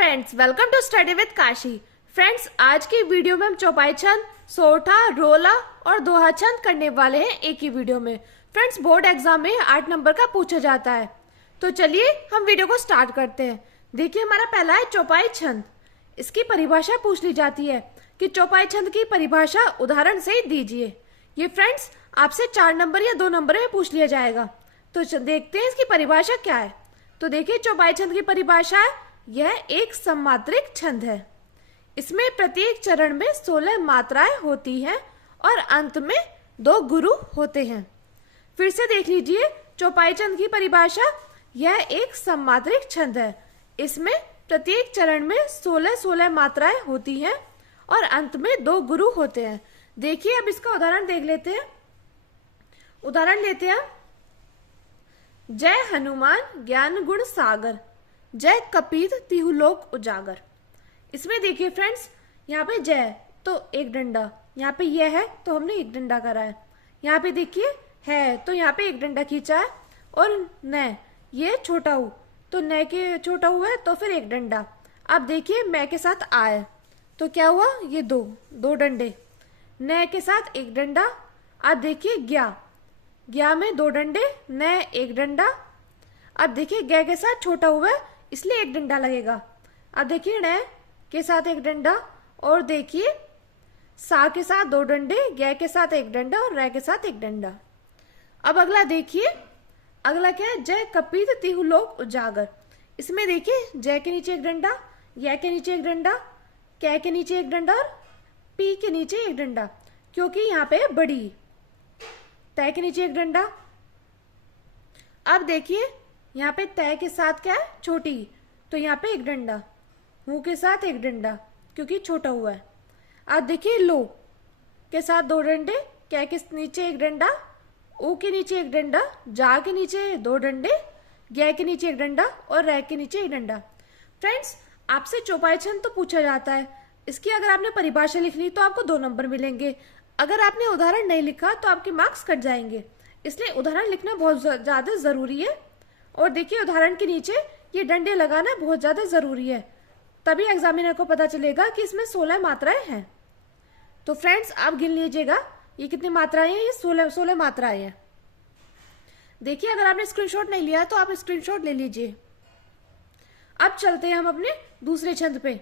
Friends, welcome to study with Kashi. Friends, आज की video में हम चौपाई छंद, सोठा, रोला और दोहा छंद करने वाले हैं एक ही वीडियो में। फ्रेंड्स, बोर्ड एग्जाम में 8 नंबर का पूछा जाता है। तो चलिए हम वीडियो को स्टार्ट करते हैं। देखिए, हमारा पहला है चौपाई छंद। इसकी परिभाषा पूछ ली जाती है कि चौपाई छंद की परिभाषा उदाहरण से ही दीजिए। ये फ्रेंड्स आपसे 4 नंबर या 2 नंबर में पूछ लिया जाएगा। तो देखते हैं इसकी परिभाषा क्या है। तो देखिए, चौपाई छंद की परिभाषा है, यह एक सममात्रिक छंद है। इसमें प्रत्येक चरण में 16 मात्राएं होती हैं और अंत में 2 गुरु होते हैं। फिर से देख लीजिए, चौपाई छंद की परिभाषा, यह एक सममात्रिक छंद है। इसमें प्रत्येक चरण में 16 मात्राएं होती हैं और अंत में 2 गुरु होते हैं। देखिए, अब इसका उदाहरण देख लेते हैं। उदाहरण लेते हैं, जय हनुमान ज्ञान गुण सागर, जय कपीत तिहु लोक उजागर। इसमें देखिए फ्रेंड्स, यहाँ पे जय तो एक डंडा, यहाँ पे यह है तो हमने एक डंडा करा है। यहाँ पे देखिए है तो यहाँ पे एक डंडा खींचा है, और न ये छोटा हूँ तो न के छोटा हुआ है तो फिर एक डंडा। अब देखिए, मैं के साथ आए तो क्या हुआ, ये दो डंडे, न के साथ एक डंडा। अब देखिए ज्ञा में 2 डंडे, न एक डंडा। अब देखिए, ग के साथ छोटा हुआ है इसलिए एक डंडा लगेगा। अब देखिए, न के साथ एक डंडा, और देखिए सा के साथ 2 डंडे, ग के साथ एक डंडा और र के साथ एक डंडा। अब अगला देखिए, अगला क्या है, जय कपीत तिहु लोक उजागर। इसमें देखिए, जय के नीचे एक डंडा, य के नीचे एक डंडा, क के नीचे एक डंडा और पी के नीचे एक डंडा, क्योंकि यहाँ पे बड़ी, तय के नीचे एक डंडा। अब देखिए, यहाँ पे तय के साथ क्या है, छोटी, तो यहाँ पे एक डंडा, हूं के साथ एक डंडा क्योंकि छोटा हुआ है। अब देखिए, लो के साथ 2 डंडे, कै के नीचे एक डंडा, ऊ के नीचे एक डंडा, जा के नीचे 2 डंडे, ग के नीचे एक डंडा और र के नीचे एक डंडा। फ्रेंड्स, आपसे चौपाई छंद तो पूछा जाता है, इसकी अगर आपने परिभाषा लिख ली तो आपको 2 नंबर मिलेंगे। अगर आपने उदाहरण नहीं लिखा तो आपके मार्क्स कट जाएंगे, इसलिए उदाहरण लिखना बहुत ज्यादा जरूरी है। और देखिए, उदाहरण के नीचे ये डंडे लगाना बहुत ज्यादा जरूरी है, तभी एग्जामिनर को पता चलेगा कि इसमें 16 मात्राएं हैं। तो फ्रेंड्स, आप गिन लीजिएगा ये कितनी मात्राएं हैं, ये 16 मात्राएं हैं। देखिए, अगर आपने स्क्रीनशॉट नहीं लिया तो आप स्क्रीनशॉट ले लीजिए। अब चलते हैं हम अपने दूसरे छंद पे।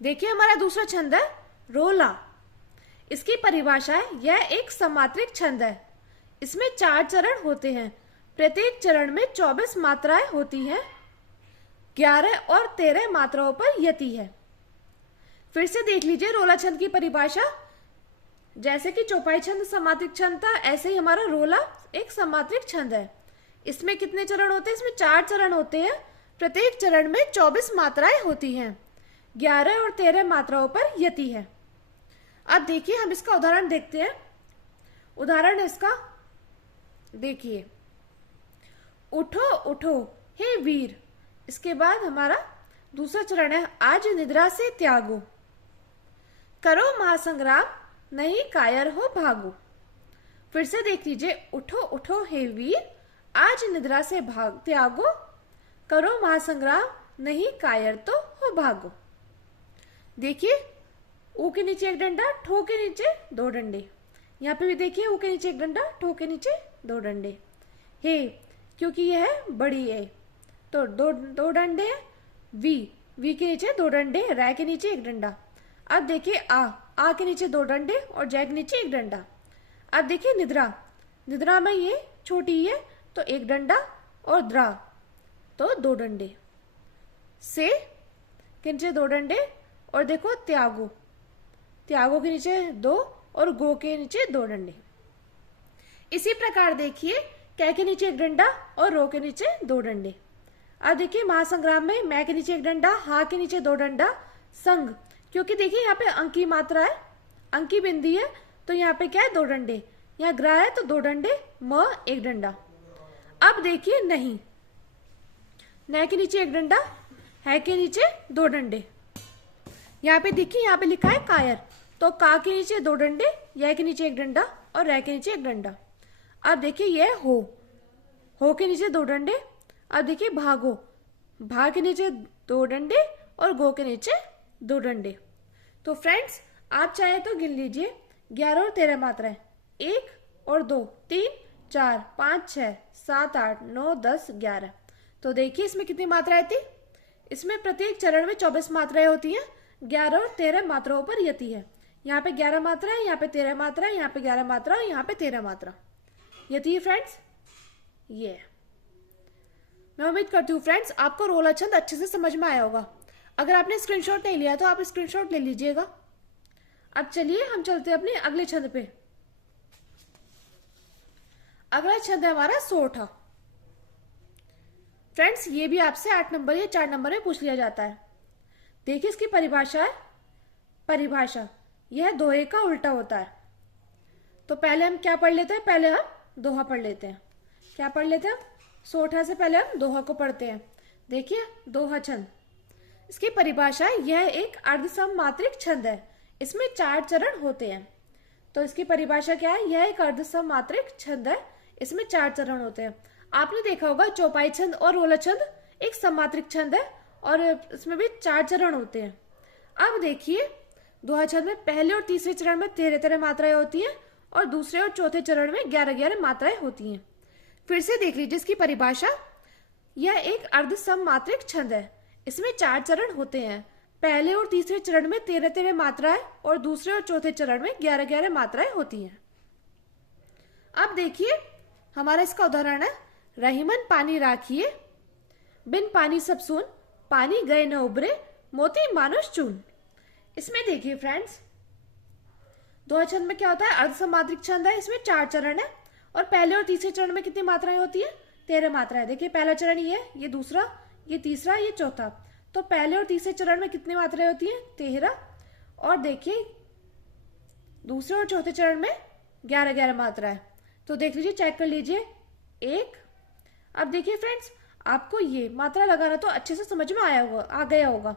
देखिए, हमारा दूसरा छंद है रोला। इसकी परिभाषा है, यह एक सममात्रिक छंद है। इसमें 4 चरण होते हैं। प्रत्येक चरण में 24 मात्राएं होती हैं। 11 और 13 मात्राओं पर यति है। फिर से देख लीजिए रोला छंद की परिभाषा। जैसे कि चौपाई छंद सममात्रिक छंद था, ऐसे ही हमारा रोला एक सममात्रिक छंद है। इसमें कितने चरण होते हैं, इसमें 4 चरण होते हैं। प्रत्येक चरण में 24 मात्राएं होती हैं। 11 और 13 मात्राओं पर यति है। अब देखिए, हम इसका उदाहरण देखते हैं। उदाहरण है इसका, देखिए, उठो उठो हे वीर। इसके बाद हमारा दूसरा चरण है, आज निद्रा से त्यागो, करो महासंग्राम नहीं कायर हो भागो। फिर से देख लीजिए, उठो उठो हे वीर, आज निद्रा से त्यागो, करो महासंग्राम नहीं कायर तो हो भागो। देखिए, ऊ के नीचे एक डंडा, ठो के नीचे 2 डंडे। यहाँ पे भी देखिए, ऊ के नीचे एक डंडा, ठो के नीचे 2 डंडे। हे क्योंकि यह है बड़ी है तो 2 डंडे हैं। वी के नीचे 2 डंडे, रै के नीचे एक डंडा। अब देखिए, आ के नीचे 2 डंडे और जय के नीचे एक डंडा। अब देखिए, निद्रा में ये छोटी है तो एक डंडा, और द्रा तो 2 डंडे, से के नीचे 2 डंडे, और देखो त्यागो के नीचे 2 और गो के नीचे 2 डंडे। इसी प्रकार देखिए, कै के नीचे एक डंडा और रो के नीचे 2 डंडे। अब देखिए, महासंग्राम में मैं के नीचे एक डंडा, हा के नीचे 2 डंडा, संग क्योंकि देखिए यहाँ पे अंकी मात्रा है, अंकी बिंदी है तो यहाँ पे क्या है, 2 डंडे। यहाँ ग्रह है तो 2 डंडे, म एक डंडा। अब देखिए, नहीं, न के नीचे एक डंडा, है के नीचे 2 डंडे। यहाँ पे देखिए, यहाँ पे लिखा है कायर, तो का के नीचे 2 डंडे, य के नीचे एक डंडा और रै के नीचे एक डंडा। अब देखिए, यह हो के नीचे 2 डंडे। अब देखिए, भागो भा के नीचे 2 डंडे और गो के नीचे 2 डंडे। तो फ्रेंड्स आप चाहे तो गिन लीजिए 11 और 13 मात्राएं, 1 और 2, 3, 4, 5, 6, 7, 8, 9, 10, 11। तो देखिए इसमें कितनी मात्राएं थी। इसमें प्रत्येक चरण में 24 मात्राएं होती हैं, 11 और 13 मात्राओं पर यति है। यहाँ पे 11 मात्रा है, यहाँ पे 13 मात्रा है, यहाँ पे 11 मात्रा और यहाँ पे 13 मात्रा यति है फ्रेंड्स। ये मैं उम्मीद करती हूँ फ्रेंड्स आपको रोला छंद अच्छे से समझ में आया होगा। अगर आपने स्क्रीनशॉट नहीं लिया तो आप स्क्रीनशॉट ले लीजिएगा। अब चलिए हम चलते हैं अपने अगले छंद पे। अगला छंद है हमारा सोठा। फ्रेंड्स ये भी आपसे 8 नंबर या 4 नंबर में पूछ लिया जाता है। देखिए इसकी परिभाषा है। परिभाषा यह दोहे का उल्टा होता है। तो पहले हम क्या पढ़ लेते हैं, पहले हम दोहा पढ़ लेते हैं। क्या पढ़ लेते हैं, सोठा से पहले हम दोहा को पढ़ते हैं। देखिए दोहा छंद, इसकी परिभाषा है यह एक अर्धसममात्रिक छंद है, इसमें 4 चरण होते हैं। तो इसकी परिभाषा क्या है, यह एक अर्धसममात्रिक छंद है, इसमें 4 चरण होते हैं। आपने देखा होगा चौपाई छंद और रोला छंद एक सममात्रिक छंद है और इसमें भी 4 चरण होते हैं। अब देखिए दोहा छंद में पहले और तीसरे चरण में 13-13 मात्राएं होती हैं और दूसरे और चौथे चरण में 11-11 मात्राएं होती हैं। फिर से देख लीजिए इसकी परिभाषा, यह एक अर्धसममात्रिक छंद है, इसमें 4 चरण होते हैं। पहले और तीसरे चरण में 13-13 मात्राएं और दूसरे और चौथे चरण में 11-11 मात्राएं होती हैं। अब देखिए हमारा इसका उदाहरण है, रहीमन पानी राखिए, बिन पानी सब सुन, पानी गए न उबरे, मोती मानुष चून। इसमें देखिए फ्रेंड्स दोहा छंद में क्या होता है, अर्धसममात्रिक छंद है, इसमें 4 चरण है और पहले और तीसरे चरण में कितनी मात्राएं होती है, 13 मात्राएं। देखिए पहला चरण ये दूसरा, ये तीसरा, ये चौथा। तो पहले और तीसरे चरण में कितनी मात्राएं होती हैं, 13। और देखिए दूसरे और चौथे चरण में 11-11 मात्राएं। तो देख लीजिए, चेक कर लीजिए 1। अब देखिए फ्रेंड्स आपको ये मात्रा लगाना तो अच्छे से समझ में आ गया होगा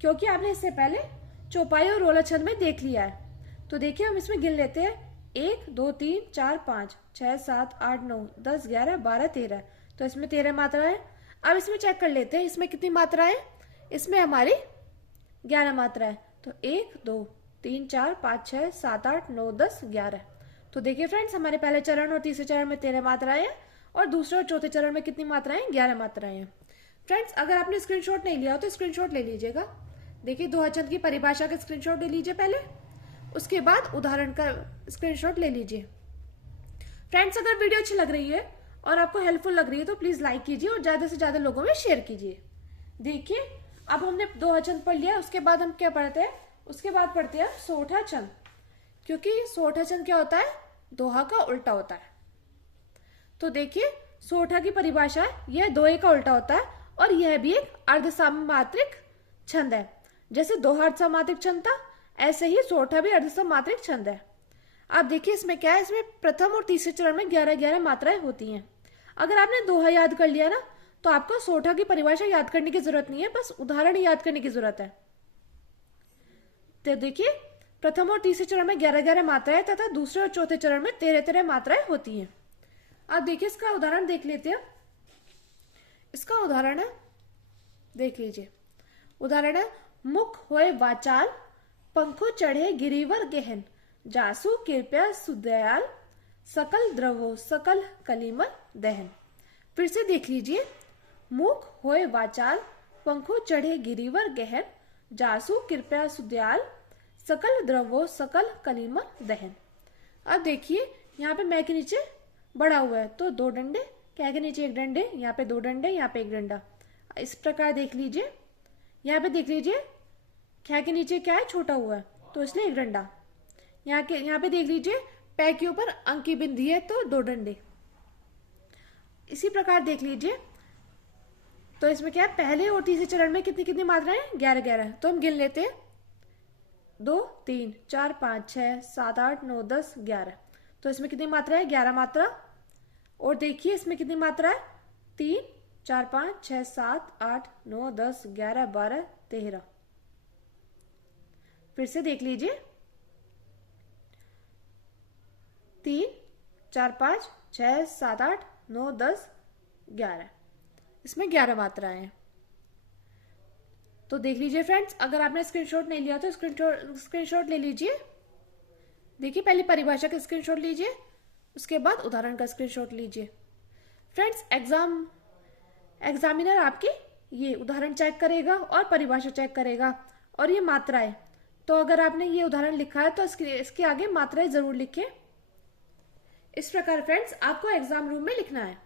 क्योंकि आपने इससे पहले चौपाई और रोला छंद में देख लिया है। तो देखिए हम इसमें गिन लेते हैं, 1, 2, 3, 4, 5, 6, 7, 8, 9, 10, 11, 12, 13। तो इसमें 13 मात्रा है। अब इसमें चेक कर लेते हैं इसमें कितनी मात्रा है, इसमें हमारी 11 मात्रा है। तो 1, 2, 3, 4, 5, 6, 7, 8, 9, 10, 11। तो देखिए फ्रेंड्स हमारे पहले चरण और तीसरे चरण में 13 मात्राएं हैं और दूसरे और चौथे चरण में कितनी मात्राएं, 11 मात्राएं हैं। फ्रेंड्स अगर आपने स्क्रीनशॉट नहीं लिया हो तो स्क्रीनशॉट ले लीजिएगा। देखिए दोहा छंद की परिभाषा का स्क्रीनशॉट ले लीजिए पहले, उसके बाद उदाहरण का स्क्रीनशॉट ले लीजिए। फ्रेंड्स अगर वीडियो अच्छी लग रही है और आपको हेल्पफुल लग रही है तो प्लीज लाइक कीजिए और ज्यादा से ज्यादा लोगों में शेयर कीजिए। देखिए अब हमने दोहा छंद पढ़ लिया, उसके बाद हम क्या पढ़ते हैं, उसके बाद पढ़ते हैं सोठा छंद, क्योंकि सोठा छंद क्या होता है, दोहा का उल्टा होता है। तो देखिए सोठा की परिभाषा है, यह दोहे का उल्टा होता है और यह भी एक अर्धसममात्रिक छंद है। जैसे दोहा अर्धसममात्रिक छंद था, ऐसे ही सोठा भी अर्धसममात्रिक छंद है। आप देखिए इसमें क्या है, इसमें प्रथम और तीसरे चरण में 11-11 मात्राएं होती हैं। अगर आपने दोहा याद कर लिया ना तो आपको सोठा की परिभाषा याद करने की जरूरत नहीं है, बस उदाहरण याद करने की जरूरत है। तो देखिए प्रथम और तीसरे चरण में 11-11 मात्राएं तथा दूसरे और चौथे चरण में 13-13 मात्राएं होती हैं। आप देखिए इसका उदाहरण देख लेते हैं। इसका उदाहरण है, देख लीजिए, उदाहरण है, मुख होए वाचाल, पंखो चढ़े गिरिवर गहन, जासु कृपया सुदयाल, सकल द्रवो सकल कलिमल दहन। फिर से देख लीजिए, मुख होए वाचाल, पंखो चढ़े गिरिवर गहन, जासु कृपया सुदयाल, सकल द्रवो सकल कलिमल दहन। अब देखिए यहाँ पे मैं के नीचे बड़ा हुआ है तो 2 डंडे, क्या के नीचे 1 डंडे, यहाँ पे 2 डंडे, यहाँ पे 1 डंडा। इस प्रकार देख लीजिए, यहाँ पे देख लीजिए क्या के नीचे क्या है, छोटा हुआ है तो इसलिए 1 डंडा। यहाँ पे देख लीजिए पै के ऊपर अंक की बिंदी है तो 2 डंडे। इसी प्रकार देख लीजिए तो इसमें क्या है, पहले और तीसरे चरण में कितनी कितनी मात्राएं, 11-11। तो हम गिन लेते हैं, 2, 3, 4, 5, 6, 7, 8, 9, 10, 11। तो इसमें कितनी मात्रा है, 11 मात्रा। और देखिए इसमें कितनी मात्रा है, 3, 4, 5, 6, 7, 8, 9, 10, 11, 12, 13। फिर से देख लीजिए, 3, 4, 5, 6, 7, 8, 9, 10, 11। इसमें 11 मात्राएं हैं। तो देख लीजिए फ्रेंड्स, अगर आपने स्क्रीनशॉट नहीं लिया तो स्क्रीनशॉट ले लीजिए। देखिए, पहले परिभाषा का स्क्रीनशॉट लीजिए, उसके बाद उदाहरण का स्क्रीनशॉट लीजिए। फ्रेंड्स, एग्जामिनर आपकी ये उदाहरण चेक करेगा और परिभाषा चेक करेगा और ये मात्राएं। तो अगर आपने ये उदाहरण लिखा है तो इसके आगे मात्राएं जरूर लिखें। इस प्रकार फ्रेंड्स आपको एग्जाम रूम में लिखना है।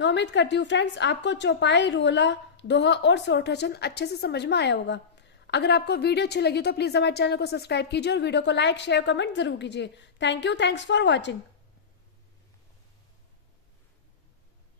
मैं उम्मीद करती हूँ फ्रेंड्स आपको चौपाई, रोला, दोहा और सोरठा छंद अच्छे से समझ में आया होगा। अगर आपको वीडियो अच्छी लगी तो प्लीज हमारे चैनल को सब्सक्राइब कीजिए और वीडियो को लाइक, शेयर, कमेंट जरूर कीजिए। Thank you, thanks for watching.